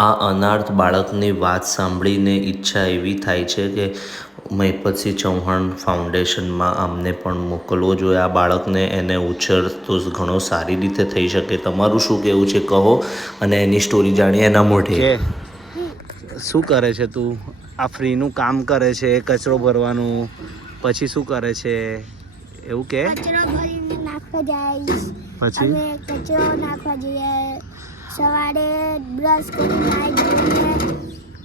આ અનાર્થ બાળકની વાત સાંભળીને ઈચ્છા એવી થાય છે કે મહિપતસિંહ ચૌહાણ ફાઉન્ડેશનમાં આમને પણ મોકલવો જોઈએ. આ બાળકને એને ઉછેર તો ઘણો સારી રીતે થઈ શકે. તમારું શું કહેવું છે કહો, અને એની સ્ટોરી જાણીએ એના મોઢે. કે શું કરે છે તું? આ ફ્રીનું કામ કરે છે, કચરો ભરવાનું, પછી શું કરે છે એવું કે? કચરો ભરીને નાખવા જાય. પછી અમે કચરો નાખવા જઈએ. સવારે બ્રશ કરીને નાહી ધોઈને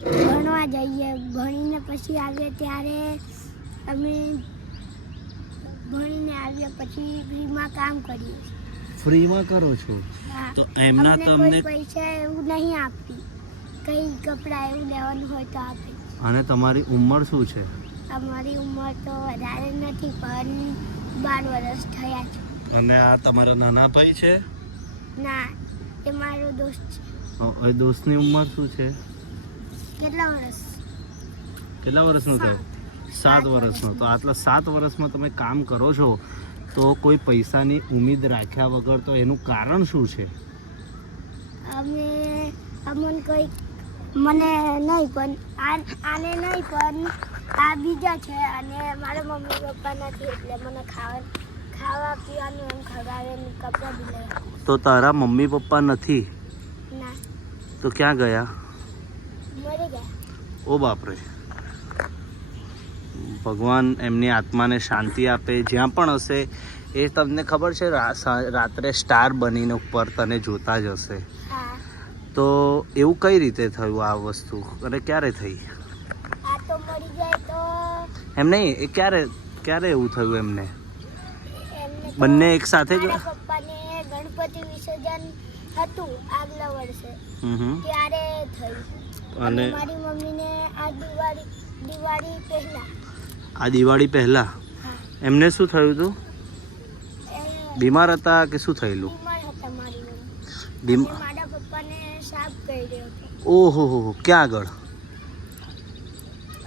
ભણવા જઈએ. ભણીને પછી આવીએ ત્યારે અમે ભણીને આવીએ પછી ફ્રીમાં કામ કરીએ. ફ્રીમાં કરો છો તો એમના તમને પૈસા એવું નહીં આપતી. કંઈ કપડાં એવું લેવાનું હોય તો આપે. અને તમારી ઉંમર શું છે? અમારી ઉંમર તો વધારે નથી, પણ 12 વર્ષ થયા છે. અને આ તમારા નાના ભાઈ છે? ના, એ મારો દોસ્ત છે. એ દોસ્તની ઉંમર શું છે? કેટલા વર્ષ? કેટલા વર્ષનો થાય? 7 વર્ષનો. તો આટલા 7 વર્ષમાં તમે કામ કરો છો તો કોઈ પૈસાની ઉમ્મીદ રાખ્યા વગર, તો એનું કારણ શું છે? અમને કોઈ મને નહીં, પણ આને નહીં, પણ આ બીજા છે. અને મારા મમ્મી પપ્પા નથી, એટલે મને ખાવા પીવાનું એમ ખવડાવે, કપડાં બી લઈ આપે. તો તારા મમ્મી પપ્પા નથી? ના. તો ક્યાં ગયા? મરી ગયા. ઓ બાપરે. ભગવાન એમની આત્માને શાંતિ આપે જ્યાં પણ હશે. એ તમને ખબર છે રાત્રે સ્ટાર બનીને ઉપર તને જોતા જ હશે. હા. તો એવું કઈ રીતે થયું આ વસ્તુ, અને ક્યારે થઈ? આ તો મરી જાય તો એમ નહીં, એ ક્યારે એવું થયું એમને? એમને બંને એક સાથે જ? મારા પપ્પાને ગણપતિ વિસર્જન હતું આગલા વર્ષે, ત્યારે થયું. અને મારી મમ્મીને આ દિવાળી પહેલા. આ દિવાળી પહેલા એમને શું થયું હતું? બીમાર હતા કે શું થયેલું? બીમાર હતા મારી મમ્મી. મારા પપ્પાને સાપ કરડ્યો હતો. ઓહો હો. ક્યાં આગળ?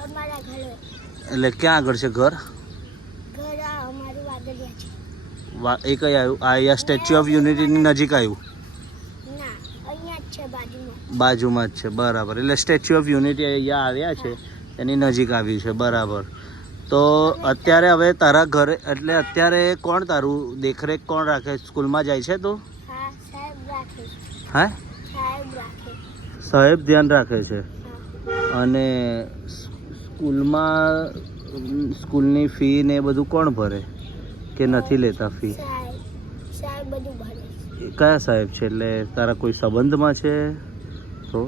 અમારા ઘરે. એટલે ક્યાં આગળ છે ઘર? ઘર અમારું વાદળિયા છે. એ કઈ આવ્યું? આ અહીંયા સ્ટેચ્યુ ઓફ યુનિટીની નજીક આવ્યું? ના, અહીંયા જ છે બાજુમાં. બાજુમાં જ છે, બરાબર. એટલે સ્ટેચ્યુ ઓફ યુનિટી અહીંયા આવ્યા છે, એની નજીક આવ્યું છે, બરાબર. તો અત્યારે હવે તારા ઘરે, એટલે અત્યારે કોણ તારું દેખરેખ કોણ રાખે? સ્કૂલમાં જાય છે તું? હા, સાહેબ રાખે. હે? સાહેબ રાખે. સાહેબ ધ્યાન રાખે છે. હા. અને સ્કૂલની ફી ને એ બધું કોણ ભરે, કે નથી લેતા ફી? સાહેબ બધું ભરે. કયા સાહેબ છે? એટલે તારા કોઈ સંબંધમાં છે? તો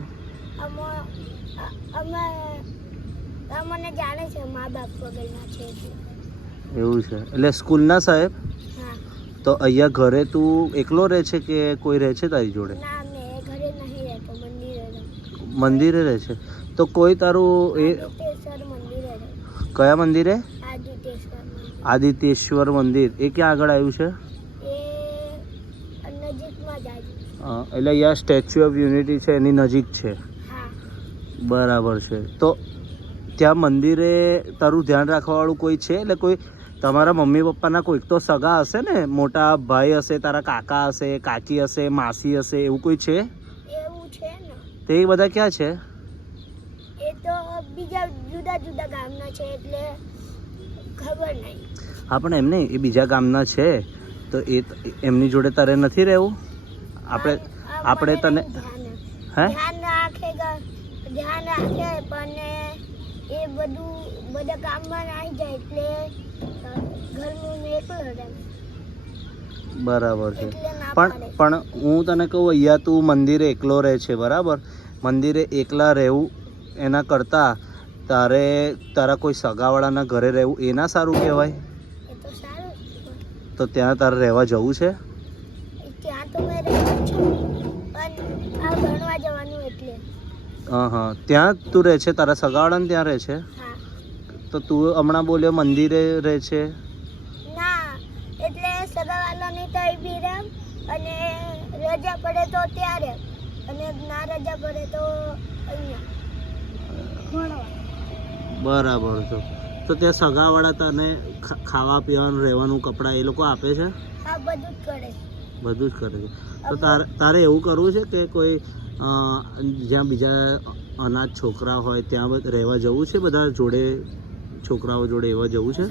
મને જાણે છે, મા બાપ વગરના છે. એવું છે? એટલે સ્કૂલના સાહેબ? હા. તો અહીંયા ઘરે તું એકલો રહે છે કે કોઈ રહે છે તારી જોડે? ના, મેં ઘરે નહીં રહેતો, મંદિરે રહું. મંદિરે રહે છે? તો કોઈ તારું એ આદિત્યેશ્વર મંદિરે રહું. કયા મંદિરે? આદિત્યેશ્વર મંદિર. આદિત્યેશ્વર મંદિર. એ ક્યાં આગળ આવ્યું છે? એ નજીકમાં જ આવ્યું. એટલે અહીંયા સ્ટેચ્યુ ઓફ યુનિટી છે એની નજીક છે? હા. બરાબર છે. તો ત્યાં મંદિરે તારું ધ્યાન રાખવાવાળું કોઈ છે? એટલે કોઈ તમારા મમ્મી પપ્પાના કોઈક તો સગા હશે ને? મોટા ભાઈ હશે, તારા કાકા હશે, કાકી હશે, માસી હશે, એવું કોઈ છે? એવું છે ને. તે બધા ક્યાં છે? એ તો બીજા જુદા જુદા ગામના છે, એટલે ખબર નહીં. હા, પણ એમ નહીં, એ બીજા ગામના છે તો એ એમની જોડે તારે નથી રહેવું? આપણે તને હે ધ્યાન રાખે, પણ એ બધા કામમાં આવી જાય, એટલે ઘરનું એકલું રહે. બરાબર છે. પણ હું તને કહું, અહીંયા તું મંદિરે એકલો રહે છે, બરાબર? મંદિરે એકલા રહેવું એના કરતાં તારા કોઈ સગાવાળાના ઘરે રહેવું એના સારું કહેવાય. એ તો સારું. તો ત્યાં તારે રહેવા જવું છે? ત્યાં તો મેં રહેવું છે, પણ આ ભણવા જવાનું એટલે. હા. ત્યાં તું રહે છે? તારા સગાવાળાને ત્યાં રહે છે? હા. તો તું હમણાં બોલ્યો મંદિરે રહે છે? ના, એટલે સગાવાલાની તઈ બી રેમ, અને રજા પડે તો ત્યારે, અને ના રજા પડે તો અહીંયા ભણવા. બરાબર છે. તો ત્યાં સગાવાળા તને ખાવા પીવાનું, રહેવાનું, કપડાં એ લોકો આપે છે? હા, બધું જ કરે. બધું જ કરે છે. તો તારે એવું કરવું છે કે કોઈ જ્યાં બીજા અનાથ છોકરા હોય ત્યાં રહેવા જવું છે, બધા જોડે છોકરાઓ જોડે એવા જવું છે?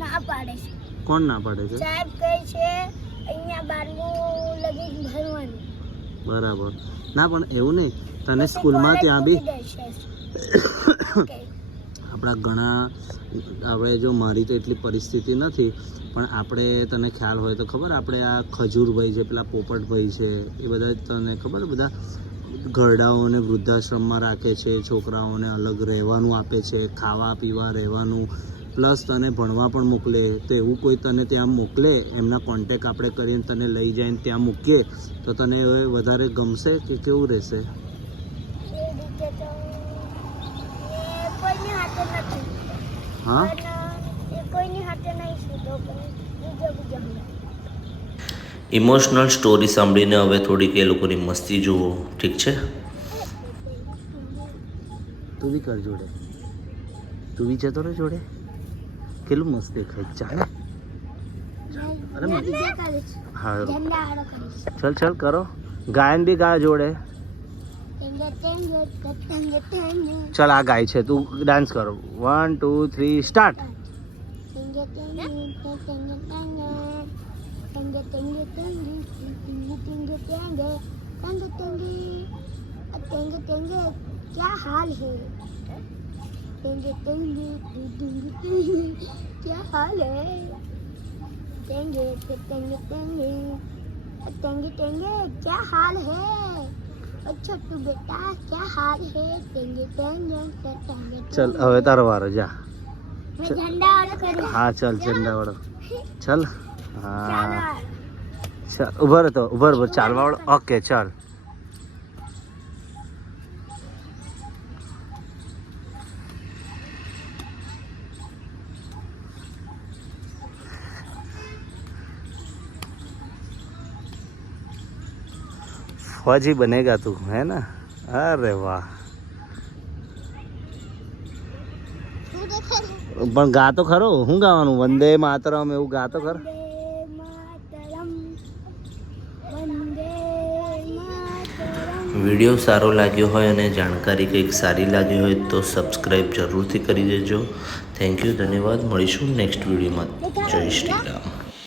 ના પાડે છે. કોણ ના પાડે છે? સાહેબ કહે છે અહીંયા 12મું લગી ભણવાનું. બરાબર. ના પણ એવું નહીં, તને સ્કૂલમાં ત્યાં બી આપણા ઘણા, આપણે જો મારી તો એટલી પરિસ્થિતિ નથી, પણ આપણે તને ખ્યાલ હોય તો ખબર, આપણે આ ખજૂરભાઈ છે, પેલા પોપટભાઈ છે, એ બધા તને ખબર, બધા ઘરડાઓને વૃદ્ધાશ્રમમાં રાખે છે, છોકરાઓને અલગ રહેવાનું આપે છે, ખાવા પીવા રહેવાનું, પ્લસ તને ભણવા પણ મોકલે. તો એવું કોઈ તને ત્યાં મોકલે, એમના કોન્ટેક આપણે કરીને તને લઈ જઈને ત્યાં મૂકીએ તો તને વધારે ગમશે કે કેવું રહેશે? એ રીતે તો એ કોઈની હાથે નથી. હા, પણ એ કોઈની હાથે નહીં સીધો પણ બીજા ઇમોશનલ સ્ટોરી સાંભળીને હવે થોડીક એ લોકોની મસ્તી જુઓ, ઠીક છે? તું બી કર જોડે, તું બી જતો રહે જોડે. કેટલું મસ્ત દેખાય. ચાલે. અરે બીજા કરે છે. હા, ઝંડા હારો કરે છે. ચલ ચલ કરો. ગાયન બી ગાય જોડે. ચલ આ ગાય છે, તું ડાન્સ કરો. 1 2 3 સ્ટાર્ટ. क्या हाल है? टेंगे टेंगे क्या हाल है? टेंगे टेंगे टेंगे टेंगे टेंगे क्या हाल है? छोटू बेटा क्या हाल है? टेंगे टेंगे टेंगे. ચલ હવે તારો વારો, જા. मैं झंडा वाला करूँ. હા ચલ, ઝંડા વાળો. ચલ. હા चलो. ચાલ, ઉભર તો ઉભર ચાલવા વાળો. ઓકે ચાલ. फौजी बनेगा तू, है ना? अरे वाह. પણ ગા તો ખરો. શું ગાવાનું? વંદે માતરમ એવું ગા તો ખરો. वंदे मातरम वंदे मातरम. વિડીયો સારો લાગ્યો હોય અને જાણકારી કંઈક સારી લાગી હોય તો સબસ્ક્રાઈબ જરૂરથી કરી દેજો. થેન્ક યુ, ધન્યવાદ. મળીશું નેક્સ્ટ વિડીયોમાં. જય શ્રી રામ.